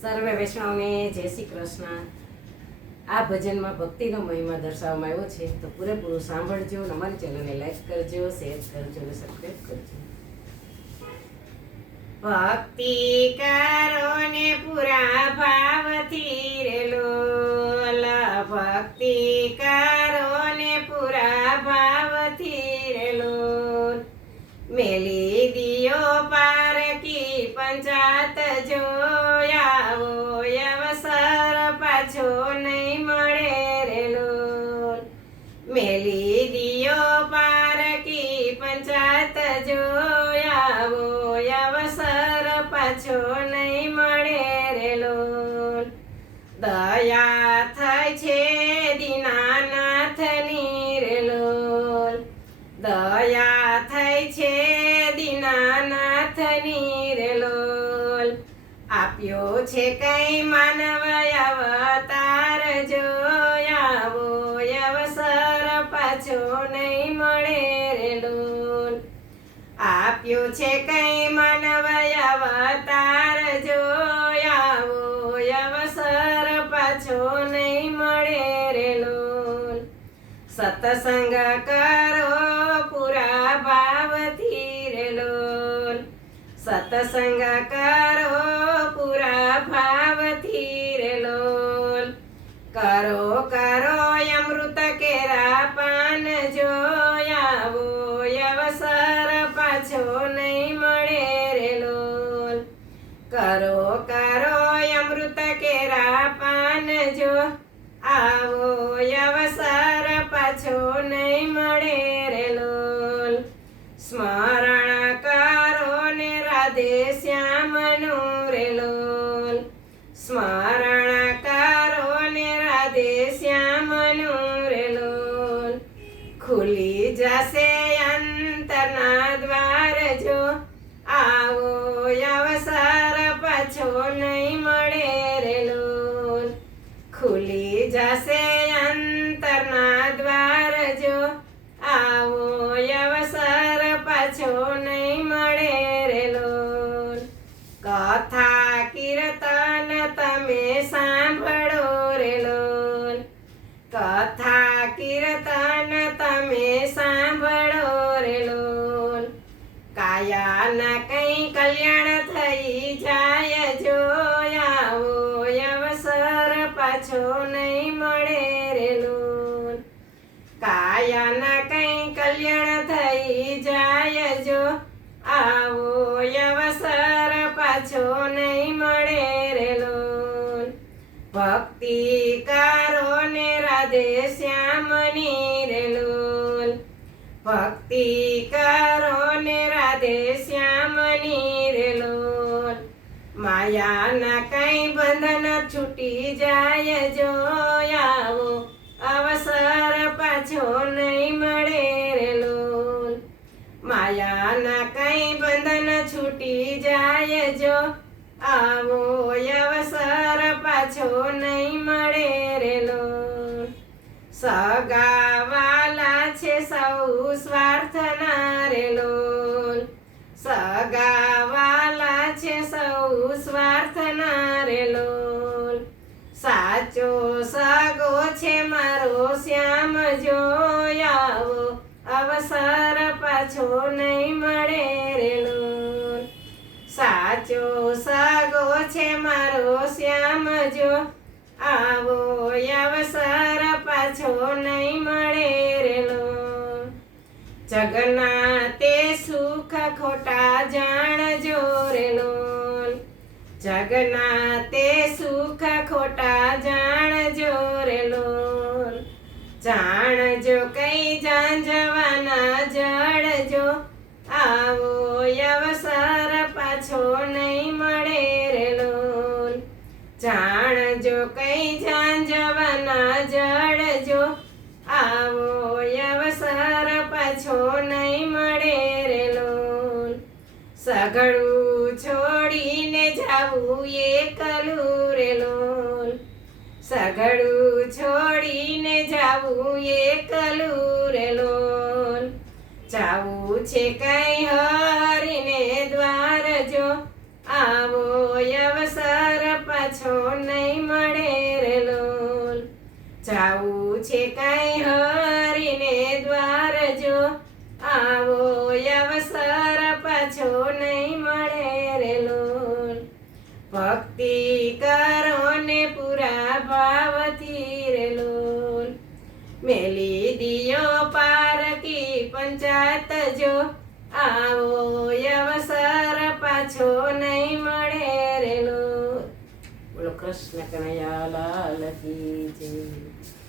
સર્વે વૈષ્ણવને જય શ્રી કૃષ્ણ। આ ભજનમાં ભક્તિનો મહિમા દર્શાવવામાં આવ્યો છે, તો પૂરેપૂરું સાંભળજો અને અમારી ચેનલને લાઈક કરજો, શેર કરજો અને સબસ્ક્રાઈબ કરજો। ભક્તિ કરો ને પૂરા ભાવથી રે લોલ, ભક્તિ કરો ને પૂરા ભાવથી રે લોલ, મેલી દિયો પારકી પંચાત જોયાવો અવસર પાછો નહીં મળે રે લોલ, મેલી દિયો પારકી પંચાત જોયાવો અવસર પાછો નહીં મળે રે લોલ, દયા થાય છે દીનાનાથની રે લોલ, દયા થાય છે દીનાનાથની રે લોલ, આપ્યો છે કઈ માનવ અવતાર જોયાવો અવસર પાછો નહીં મળે રે લોલ, આપ્યો છે કઈ માનવ અવતાર જોયાવો અવસર પાછો નહીં મળે રે લોલ, સત્સંગ કરો પૂરા ભાવથી રે લોલ, સત્સંગ કરો પૂરા ભાવથી રે લોલ, કરો કરો અમૃત કેરા પાન જોયાવો અવસર પાછો નહીં મળે રે લોલ, કરો કરો અમૃત કેરા પાન જો આવો અવસર પાછો નહીં મળે રે લોલ, સ્મરણ કરો ને રાધે શ્યામનું રે લોલ, સ્મરણ કરો ને રાધે શ્યામનું રે લોલ, ખુલી જશે અંતરના દ્વાર જો આવો અવસર પાછો નહીં મળે રે લોલ, ખુલી જશે અંતરના દ્વાર જો આવો અવસર પાછો નહીં મળે રે લોલ, કથા કીર્તન તમે સાંભળો રે લોલ, કથા કીર્તન તમે સાંભળો રે લોલ, કાયાના કઈ કલ્યાણ થઈ જાય જો આવો અવસર પાછો નહીં મળે રે લોલ, કાયાના કઈ કલ્યાણ થઈ જાય જો આવો અવસર પાછો નહીં મળે રે લોલ, ભક્તિ કરો ને રાધે શ્યામની રે લોલ, ભક્તિ કરો ને રાધે શ્યામની રે લોલ, માયાના કઈ બંધન છૂટી જાય જો આવો અવસર પાછો નહીં મળે રે લોલ, માયાના કઈ બંધન છૂટી જાય જો આવો અવસર પાછો નહીં મળે રે લોલ, સગાવાલા છે સૌ સ્વાર્થના રે લોલ, સગાવાલા છે સૌ સ્વાર્થના રે લોલ, સાચો સગો છે મારો શ્યામ જો આવો અવસર પાછો નહીં મળે રે લોલ, સાચો સગો છે મારો શ્યામ જો આવો અવસર પાછો નહીં મળે રે લોલ, જગના તે સુખ ખોટા જાણજો રે લોલ, જગના તે સુખ ખોટા જાણજો રે લોલ, જાણજો કઈ જાંજવાના જડજો આવો અવસર પાછો નહીં મળે રે લોલ, જાણજો કઈ જાંજવાના જડજો આવો અવસર પાછો નહીં મળે રે લોલ, સઘળું છોડીને જાવું એકલું રે લોલ, સઘળું છોડીને જાવું એકલું રે લોલ, જાવું છે કઈ હરીને દ્વાર જો આવો અવસર પાછો નહીં મળે રે લોલ. જાવું છે કાંઈ હરીને દ્વાર જો, આવો અવસર પાછો નહીં મળે રે લોલ. ભક્તિ કરો ને પૂરા ભાવથી રે લોલ. મેલી દિયો પારકી પંચાત જો, આવો અવસર પાછો નહીં મળે રે લોલ. બોલો કૃષ્ણ કનૈયા લાલ કી જય.